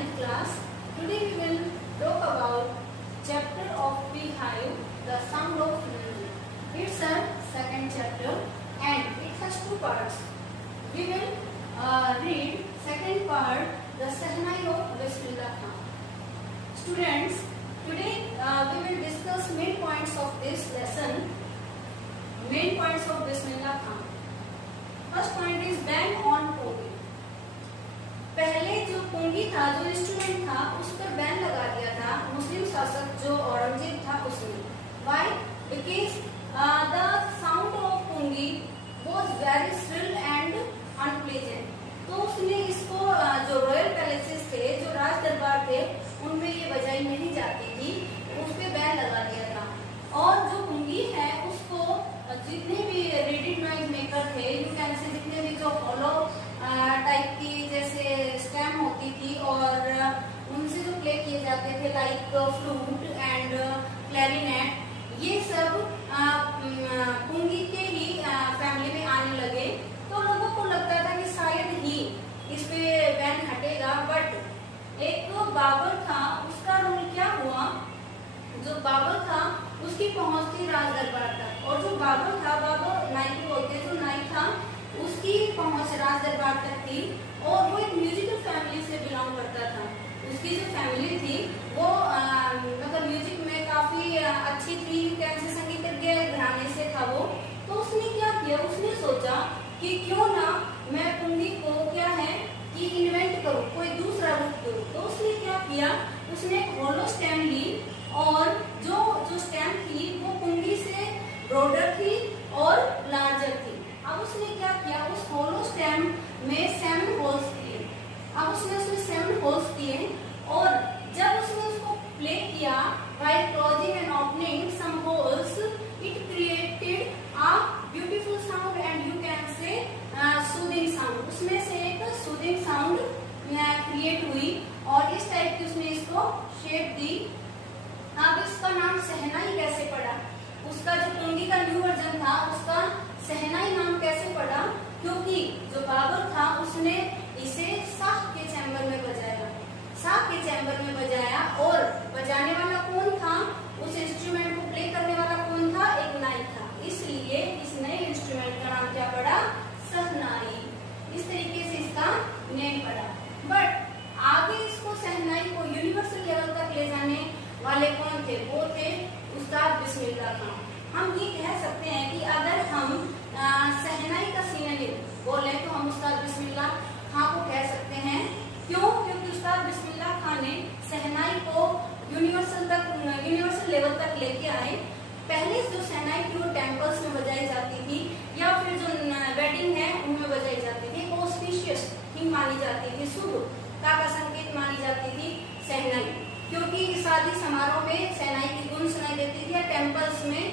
9th class. Today we will talk about chapter of Beehive, the sound of music. It's a second chapter and it has two parts. We will read second part, the Sehnai of Bismillah Khan. Students, today we will discuss main points of this lesson. Main points of Bismillah Khan. First point is ban on Pungi. पहले जो पुंगी था, जो instrument था, उस पर ban लगा दिया था मुस्लिम शासक जो औरंगजेब था उसने. Why? Because the sound of pungi was very shrill and unpleasant. तो उसने इसको जो रॉयल पैलेसेस थे, जो राज दरबार थे, उनमें ये बजाई नहीं जाती थी, उस पे बैन लगा दिया था. और जो पुंगी है उसको जितने भी रेडिड नॉइज मेकर थे, यू कैन से जितने भी जो हॉलो टाइप की जैसे स्टेम होती थी और उनसे जो प्ले किए जाते थे लाइक फ्लूट एंड क्लैरिनेट, ये सब पुंगी के ही फैमिली में आने लगे. तो लोगों को लगता था कि शायद ही इस पे बैन हटेगा. बट एक बाबर था, उसका रोल क्या हुआ, जो बाबर था उसकी पहुंच थी राज दरबार तक. और जो बाबर था, बाबर नाइक बोलते, जो नाइक था उसकी पहुंच राज दरबार तक थी. और वो एक म्यूजिकल फैमिली से बिलोंग करता था. उसकी जो फैमिली थी वो मतलब म्यूजिक में काफी अच्छी थी, कैसे संगीतज्ञ घराने से था वो. तो उसने क्या किया, उसने सोचा कि क्यों ना मैं पुंगी को क्या है कि इन्वेंट करूं, कोई दूसरा रूप दूं. तो उसने क्या किया, उसने एक होलो स्टेम ली और जो स्टेम थी वो पुंगी से ब्रॉडर थी और लार्जर थी. अब उसने क्या किया, उस होलो स्टेम में 7 होल्स किए. अब उसने उसमें 7 होल्स किए और जब उसने उसको प्ले किया while closing and opening some holes, it created a beautiful sound and you can say soothing sound. उसमें से एक soothing sound क्रिएट हुई और इस टाइप की उसने इसको शेप दी. अब इसका नाम सहनाई कैसे पड़ा, उसका जो पुंगी का न्यू वर्जन था उसका सहनाई नाम कैसे पड़ा, क्योंकि जो बाबर था उसने इसे शाह के चैम्बर में बजाया. शाह के चैम्बर में बजाया और बजाने वाला कौन था, उस इंस्ट्रूमेंट को प्ले करने वाला कौन था, एक नाइक था. इसलिए इस नए इंस्ट्रूमेंट का नाम क्या पड़ा, सहनाई. इस तरीके से इसका नेम पड़ा. बट आगे इसको सहनाई को यूनिवर्सल लेवल तक ले जाने वाले कौन थे, वो थे उस्ताद बिस्मिल्लाह खां. हम ये कह सकते हैं कि अगर हम सहनाई का सिनोनिम बोले तो हम उस्ताद बिस्मिल्लाह खां को कह सकते हैं. क्यों? क्योंकि उस्ताद बिस्मिल्लाह खां ने सहनाई को यूनिवर्सल लेवल तक लेके आए. पहले जो सहनाई थी वो टेम्पल्स में बजाई जाती थी या फिर जो वेडिंग है उनमें बजाई जाती थी. ऑस्पिशियस थिंग मानी जाती थी, शुभता का संकेत मानी जाती थी सहनाई, क्योंकि शादी समारोह में सहनाई की गूंज सुनाई देती थी या टेम्पल्स में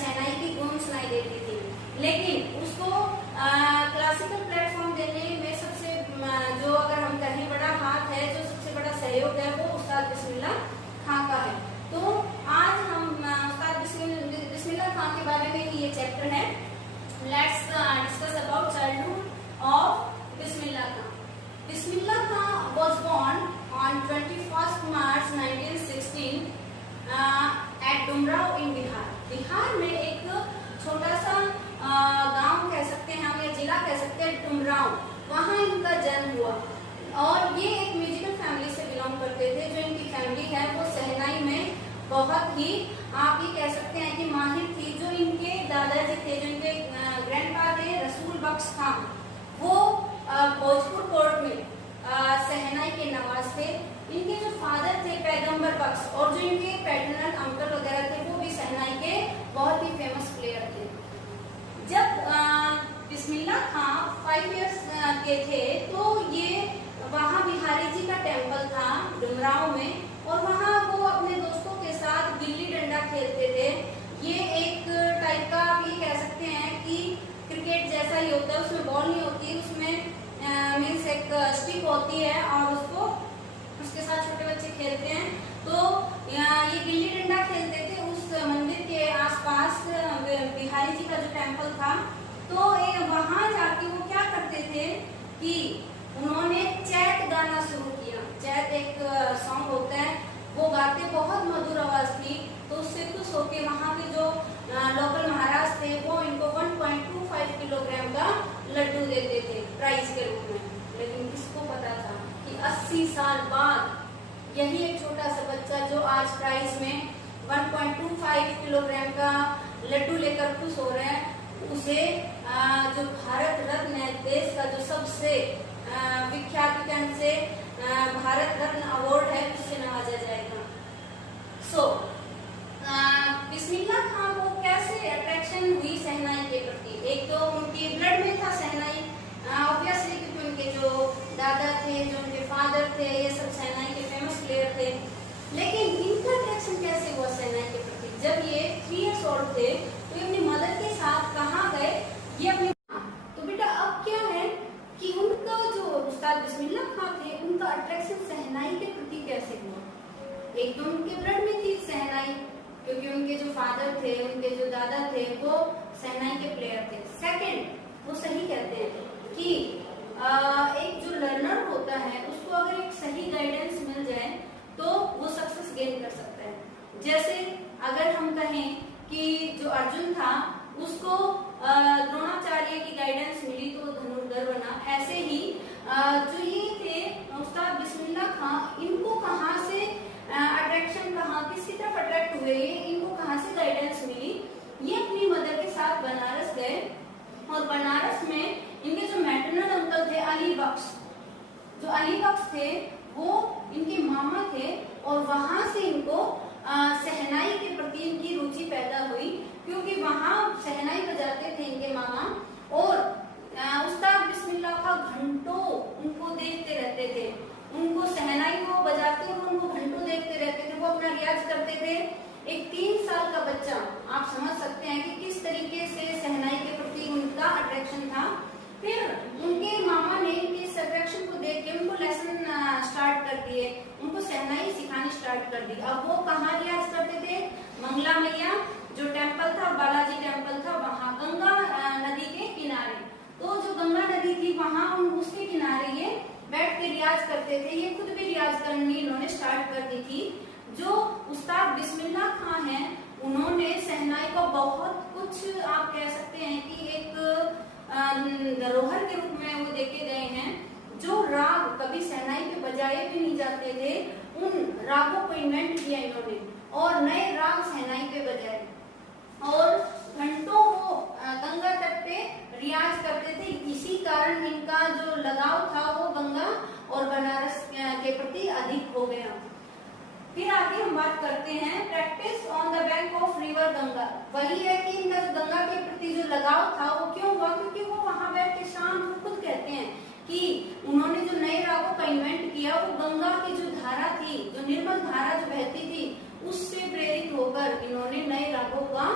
सहनाई की गूंज सुनाई देती थी. लेकिन उसको क्लासिकल प्लेटफॉर्म देने में सबसे जो अगर हम कहें बड़ा हाथ है, जो सबसे बड़ा सहयोग है, वो उस्ताद बिस्मिल्लाह खां का है. तो आज हम उस्ताद बिस्मिल्लाह खां के बारे में ही ये चैप्टर है. Let's discuss about childhood of Bismillah Khan. Bismillah Khan was born on 21st March 1916 at Dumraon in Bihar. Bihar में एक छोटा सा गांव कह सकते हैं हम या जिला कह सकते हैं, डुमराव, वहां इनका जन्म हुआ. और ये एक म्यूजिकल फैमिली से बिलोंग करते थे. जो इनकी फैमिली है वो सहनाई में बहुत ही आप ये कह सकते हैं कि माहिर थी. जो इनके दादाजी थे, जो इनके ग्रैंडपा थे रसूल बख्श खां, वो भोजपुर कोर्ट में सहनाई के नवाज थे. इनके जो फादर थे पैगंबर बख्श, और जो इनके पैटर्नल अंकल वगैरह थे वो भी सहनाई के बहुत ही फेमस प्लेयर थे. जब बिस्मिल्लाह खां 5 इयर्स के थे तो ये वहाँ बिहारी जी का टेम्पल था डुमराव में, और वहाँ वो अपने दोस्तों के साथ गिल्ली डंडा खेलते थे. ये एक टाइप का आप ये कह सकते हैं कि क्रिकेट जैसा ही होता है, उसमें बॉल नहीं होती, उसमें मीन्स एक स्टिक होती है और उसके साथ छोटे बच्चे खेलते हैं. तो ये गिल्ली डंडा खेलते थे उस मंदिर के आसपास, बिहारी जी का जो टेम्पल था. तो वहां जाके वो क्या करते थे कि उन्होंने चैत गाना शुरू किया. पंचायत एक सॉन्ग होता है, वो गाते बहुत मधुर आवाज थी, तो उससे खुश होकर वहाँ के जो लोकल महाराज थे वो इनको 1.25 किलोग्राम का लड्डू देते थे प्राइज के रूप में। लेकिन किसको पता था कि 80 साल बाद यही एक छोटा सा बच्चा जो आज प्राइज में 1.25 किलोग्राम का लड्डू लेकर खुश हो रहे हैं, उसे जो भारत रत्न है, देश का जो सबसे विख्यात से भारत रत्न अवार्ड है, उससे नवाजा जाएगा। बिस्मिल्लाह खां को कैसे अट्रैक्शन हुई शहनाई के प्रति? एक तो उनके ब्लड में था शहनाई, ऑब्वियसली, क्योंकि उनके जो दादा थे, जो उनके फादर थे, ये सब शहनाई के फेमस प्लेयर थे। लेकिन इनका अट्रैक्शन कैसे हुआ शहनाई के प्रति? जब ये 3 इयर्स ओल्ड थे तो ये अपनी मदर के साथ कहाँ गए? ये अपनी तो बेटा अब क्या है कि उनका जो उस्ताद बिस्मिल्लाह खां थे, उनका अट्रैक्शन शहनाई के प्रति कैसे हुआ? एक तो उनके ब्लड में थी शहनाई, क्योंकि उनके जो फादर थे, उनके जो दादा थे, वो शहनाई के प्लेयर थे। सेकंड, वो सही कहते हैं कि एक जो लर्नर होता है उसको अगर एक सही गाइडेंस मिल जाए तो वो सक्सेस गेन कर सकता है। जैसे अगर हम कहें कि जो अर्जुन था उसको द्रोणाचार्य की गाइडेंस मिली तो धनुर्धर बना, ऐसे ही जो ये थे उस्ताद बिस्मिल्लाह खां, इनको कहाँ से अट्रैक्शन, कहाँ किसकी तरफ अट्रैक्ट हुए, इनको कहाँ से गाइडेंस मिली? ये अपनी मदर के साथ बनारस गए और बनारस में इनके जो मैटरनल अंकल थे अली बख्श, जो अली बख्श थे वो इनके मामा थे, और वहां से इनको शहनाई के प्रति इनकी रुचि पैदा हुई, क्योंकि वहां शहनाई बजाते थे इनके मामा, और उस्ताद बिस्मिल्लाह खां घंटों उनको देखते रहते थे, उनको शहनाई को बजाते हुए उनको घंटों देखते रहते थे, वो अपना रियाज करते थे। एक 3 साल का बच्चा, आप समझ सकते हैं कि किस तरीके से शहनाई के प्रति उनका अट्रैक्शन था। फिर उनके मामा ने इस अट्रैक्शन को देख के उनको लेसन स्टार्ट कर दिए, उनको शहनाई सिखानी स्टार्ट कर दी। अब वो कहाँ रियाज करते थे? मंगला मैया जो टेम्पल था, बालाजी टेम्पल था, वहाँ गंगा नदी के किनारे। तो जो गंगा नदी थी वहाँ उसके किनारे ये बैठ के रियाज करते थे। ये खुद भी रियाज करनी इन्होंने स्टार्ट कर दी थी। जो उस्ताद बिस्मिल्लाह खां हैं, उन्होंने शहनाई को बहुत कुछ, आप कह सकते हैं कि एक धरोहर के रूप में वो देखे गए हैं। जो राग कभी शहनाई पे बजाए भी नहीं जाते थे, उन रागों को इन्वेंट किया इन्होंने और नए राग शहनाई पे बजाए, और घंटों वो गंगा तट पे रियाज करते थे। इसी कारण इनका जो लगाव था वो गंगा और बनारस के प्रति अधिक हो गया। फिर आगे हम बात करते हैं practice on the bank of river Ganga. वही है कि इनका गंगा के प्रति जो लगाव था वो क्यों हुआ? क्योंकि वो वहां बैठ के शाम को खुद कहते हैं कि उन्होंने जो नए रागों का इन्वेंट किया वो गंगा की जो धारा थी, जो निर्मल धारा जो बहती थी, उससे प्रेरित होकर इन्होंने नए रागों का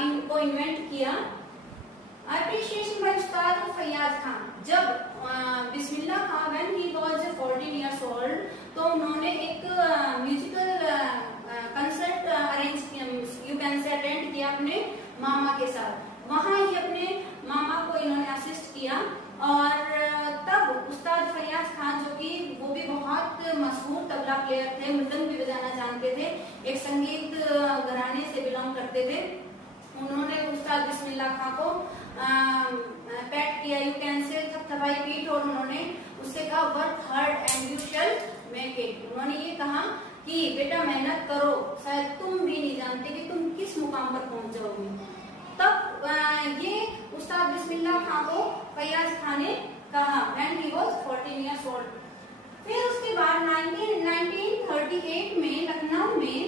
इनको इन्वेंट किया। अप्रिशिएशन बाय उस्ताद फैयाज खान। जब Bismillah Khan when he was 14 years old, तो उन्होंने एक म्यूजिकल कंसर्ट अरेंज किया, यू कैन से अटेंड किया अपने मामा के साथ। वहां ही अपने मामा को इन्होंने असिस्ट किया, और तब उस्ताद फैयाज खान, जो कि वो भी बहुत मशहूर तबला प्लेयर थे, मृदंग भी बजाना जानते थे, एक संगीत घराने से बिलोंग करते थे, उन्होंने उस्ताद बिस्मिल्लाह खां को पैट किया, यू कैन से थपथपाई पीठ, और उन्होंने उससे कहा work hard and you shall make it. उन्होंने ये कहा कि बेटा मेहनत करो, शायद तुम भी नहीं जानते कि तुम किस मुकाम पर पहुंच जाओगे। तब ये उस्ताद बिस्मिल्लाह खां को फैयाज खान ने कहा when he was 14 years old. फिर उसके बाद 1938 में लखनऊ में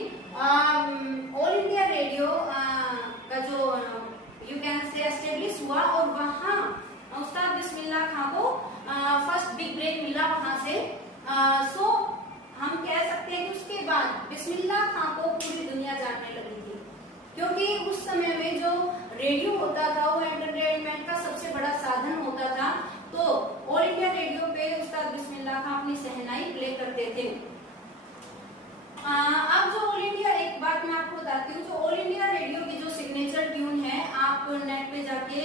ऑल इंडिया रेडियो का जो यू कैन से एस्टेब्लिश हुआ, और वहाँ उस्ताद बिस्मिल्लाह खां को फर्स्ट बिग ब्रेक मिला वहां से। सो हम कह सकते हैं कि उसके बाद बिस्मिल्लाह खां को पूरी दुनिया जानने लगी थी, क्योंकि उस समय में जो रेडियो होता था वो एंटरटेनमेंट का सबसे बड़ा साधन होता था। तो ऑल इंडिया रेडियो पे उस्ताद बिस्मिल्लाह खां अपनी शहनाई प्ले करते थे। अब जो ऑल इंडिया, एक बात मैं आपको बताती हूँ, जो ऑल इंडिया रेडियो की जो सिग्नेचर ट्यून है, आप नेट पे जाके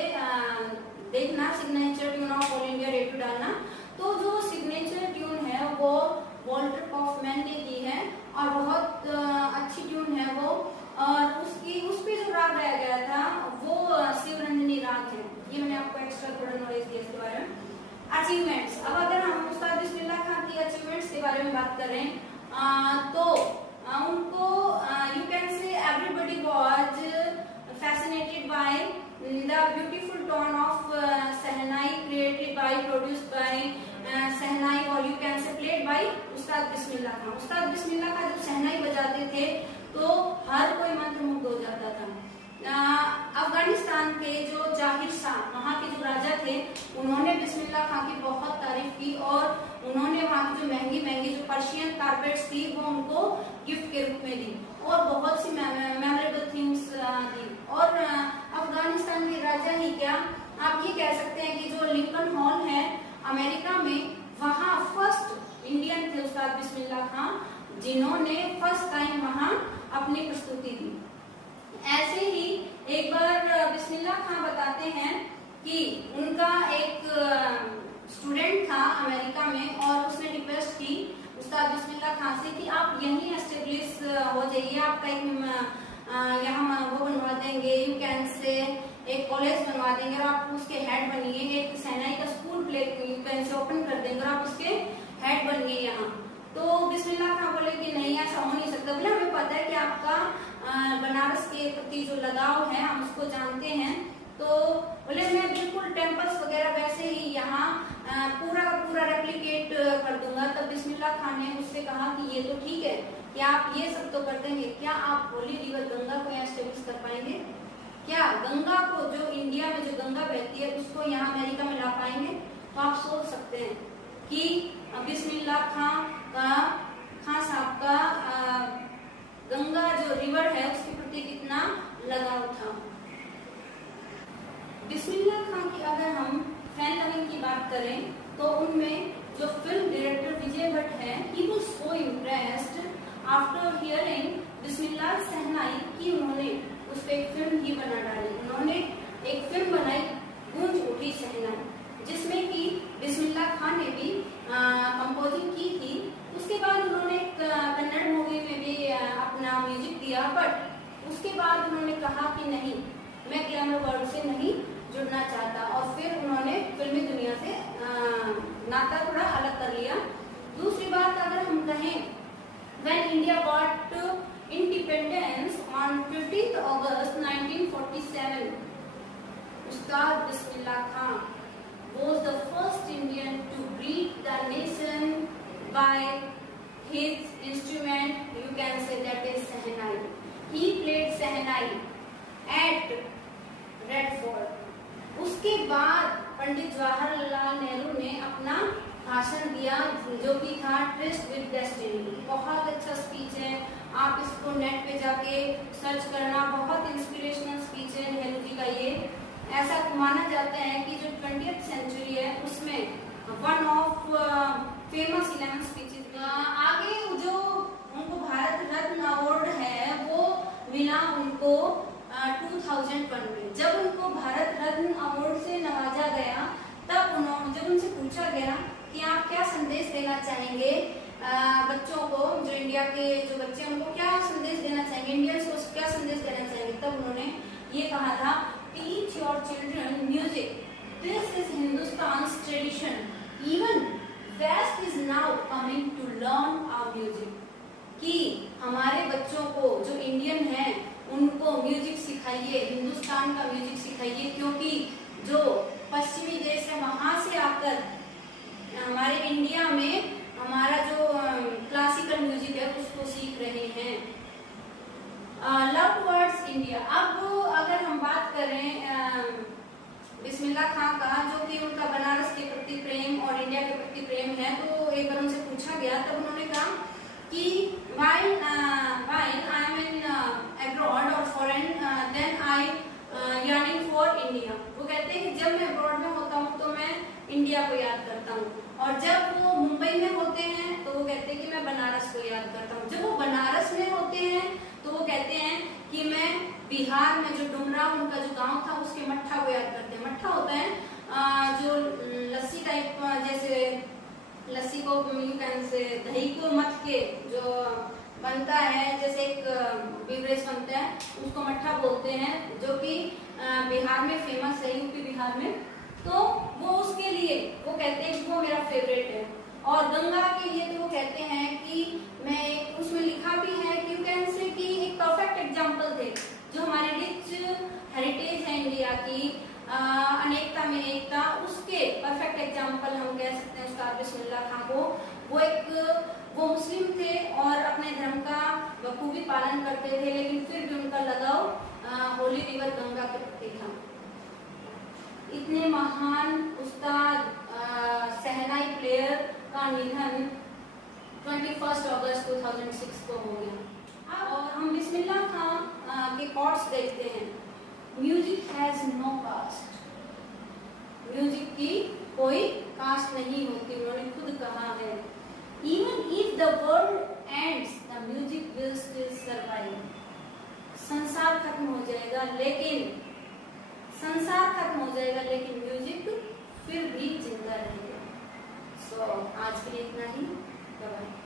देखना, signature tune of all India radio डालना, तो जो सिग्नेचर ट्यून है वो वॉल्टर कॉफमैन ने दी है और बहुत अच्छी ट्यून है वो। और उस पे जो राग गाया गया था वो शिवरंजनी राग है। ये मैंने आपको एक्स्ट्रा थोड़ा नॉलेज दिया इसके बारे में। अचीवमेंट्स, अब अगर हम उस्ताद बिस्मिल्लाह खां की अचीवमेंट्स के बारे में बात करें तो उनको यू कैन से everybody was fascinated by the beautiful tone of Sehnai created by produced by Sehnai और you can say played by उस्ताद बिस्मिल्लाह खां। उस्ताद बिस्मिल्लाह खां जब शहनाई बजाते थे तो हर कोई मंत्रमुग्ध हो जाता था। अफगानिस्तान के जो जाहिर शाह वहाँ के जो राजा थे उन्होंने बिस्मिल्लाह खां की बहुत तारीफ की और उन्होंने वहाँ की जो महंगी महंगी जो पर्शियन कारपेट्स थी वो उनको गिफ्ट के रूप में दी और बहुत सी मेमोरेबल थिंग्स दी। और अफगानिस्तान के राजा ही क्या, आप ये कह सकते हैं कि जो लिंकन हॉल है अमेरिका में, वहाँ फर्स्ट इंडियन थे उस्ताद बिस्मिल्लाह खां जिन्होंने फर्स्ट टाइम वहाँ अपनी प्रस्तुति दी। ऐसे ही एक बार बिस्मिल्लाह खां बताते हैं कि उनका एक स्टूडेंट था अमेरिका में और उसने रिक्वेस्ट की उस्ताद बिस्मिल्लाह खां से कि आप यहीं एस्टेब्लिश हो जाइए, आपका एक यहाँ वो बनवा देंगे, यू कैन से एक कॉलेज बनवा देंगे और आप उसके हेड बनिए, एक सेनाई का स्कूल प्ले यू कैन से ओपन कर देंगे और आप उसके हेड बनिए यहाँ। तो बिस्मिल्लाह खां बोले कि नहीं, ऐसा हो नहीं सकता। बोले हमें पता है कि आपका बनारस के प्रति जो लगाव है हम उसको जानते हैं। तो बोले मैं बिल्कुल टेम्पल्स वगैरह वैसे ही यहाँ पूरा का पूरा रेप्लिकेट कर दूंगा। तब बिस्मिल्लाह खां ने उससे कहा कि ये तो ठीक है कि आप ये सब तो कर देंगे, क्या आप होली रिवर गंगा को यहाँ एस्टेब्लिश कर पाएंगे? क्या गंगा को, जो इंडिया में जो गंगा बहती है उसको यहाँ अमेरिका में ला पाएंगे? तो आप सोच सकते हैं कि बिस्मिल्लाह खां साहब का गंगा जो रिवर है उसके प्रति कितना लगाव था। बिस्मिल्लाह खां की अगर हम फैन लविंग की बात करें तो उनमें जो फिल्म डायरेक्टर विजय भट्ट है, he was so impressed after hearing Bismillah shehnai कि उन्होंने उस पर एक फिल्म ही बना डाली। उन्होंने एक फिल्म बनाई गूंज उठी शहनाई, जिसमें कि बिस्मिल्लाह खां ने भी कंपोजिंग की थी। उसके बाद उन्होंने कन्नड़ मूवी में भी अपना म्यूजिक दिया, बट उसके बाद उन्होंने कहा कि नहीं, मैं ग्लैमर वर्ल्ड से नहीं जुड़ना चाहता और फिर उन्होंने फिल्मी दुनिया से नाता थोड़ा अलग कर लिया। दूसरी बात अगर हम कहें, when India got independence on 15th August 1947, Ustad Bismillah Khan was the first Indian to greet the nation by his instrument, you can say that is Sehnai. He played Sehnai at Red Fort. उसके बाद पंडित जवाहरलाल नेहरू ने अपना भाषण दिया जो कि था trust with destiny. बहुत अच्छा स्पीच है, आप इसको नेट पे जाके सर्च करना, बहुत इंस्पिरेशनल स्पीच है नेहरू जी का। ये ऐसा माना जाता है कि जो 20th सेंचुरी है उसमें वन ऑफ फेमस 11 स्पीचेस। आगे जो उनको भारत रत्न अवार्ड है वो मिला उनको 2001 में। जब उनको भारत रत्न अवार्ड से नवाजा गया तब जब उनसे पूछा गया कि आप क्या संदेश देना चाहेंगे बच्चों को, जो इंडिया के जो बच्चे हैं उनको क्या संदेश देना चाहेंगे, इंडियंस को क्या संदेश देना चाहेंगे, तब उन्होंने ये कहा था, teach your children music, this is Hindustan's tradition, even west is now coming to learn our music. कि हमारे बच्चों को जो इंडियन हैं उनको म्यूजिक सिखाइए, हिंदुस्तान का म्यूजिक सिखाइए, क्योंकि जो पश्चिमी देश है वहां से आकर हमारे इंडिया में हमारा जो क्लासिकल म्यूजिक है उसको सीख रहे हैं। Love towards India. अब अगर हम बात करें बिस्मिल्लाह खां का, जो कि उनका बनारस के प्रति प्रेम और इंडिया के प्रति प्रेम है, तो एक बार उनसे पूछा गया तब उन्होंने कहा कि while I am in abroad or foreign, then I yearning for India। वो कहते हैं कि जब मैं अब्रॉड में होता हूँ तो मैं इंडिया को याद करता हूँ, और जब वो मुंबई में होते हैं तो वो कहते हैं कि मैं बनारस को याद करता हूँ। जब वो बनारस में होते हैं तो वो कहते हैं कि मैं बिहार में जो डुमराव उनका जो गांव था उसके मट्ठा को याद करते हैं। मट्ठा होता है जो लस्सी टाइप, जैसे लस्सी को यू कैन से दही को बनता है, जैसे एक बेवरेज बनता है उसको मट्ठा बोलते हैं, जो कि बिहार में फेमस है, यूपी बिहार में। तो वो उसके लिए वो कहते हैं कि वो मेरा फेवरेट है। और गंगा के लिए तो वो कहते हैं कि मैं, उसमें लिखा भी है कि यू कैन से कि एक परफेक्ट एग्जाम्पल थे, जो हमारी रिच हेरिटेज है इंडिया की, अनेकता में एकता, उसके परफेक्ट एग्जाम्पल हम कह सकते हैं उस्ताद बिस्मिल्लाह खां को। वो मुस्लिम थे और अपने धर्म का बखूबी पालन करते थे, लेकिन फिर भी उनका लगाव होली रिवर गंगा के प्रति था। इतने महान उस्ताद, शहनाई प्लेयर का निधन 21 अगस्त 2006 को हो गया। और हम बिस्मिल्लाह खां के कोट्स देखते हैं, music has no caste, music की कोई कास्ट नहीं होती, उन्होंने खुद कहा है। Even if the world ends the music will still survive, संसार खत्म हो जाएगा लेकिन म्यूजिक फिर भी जिंदा रहेगा। सो आज के लिए इतना ही, बाय बाय।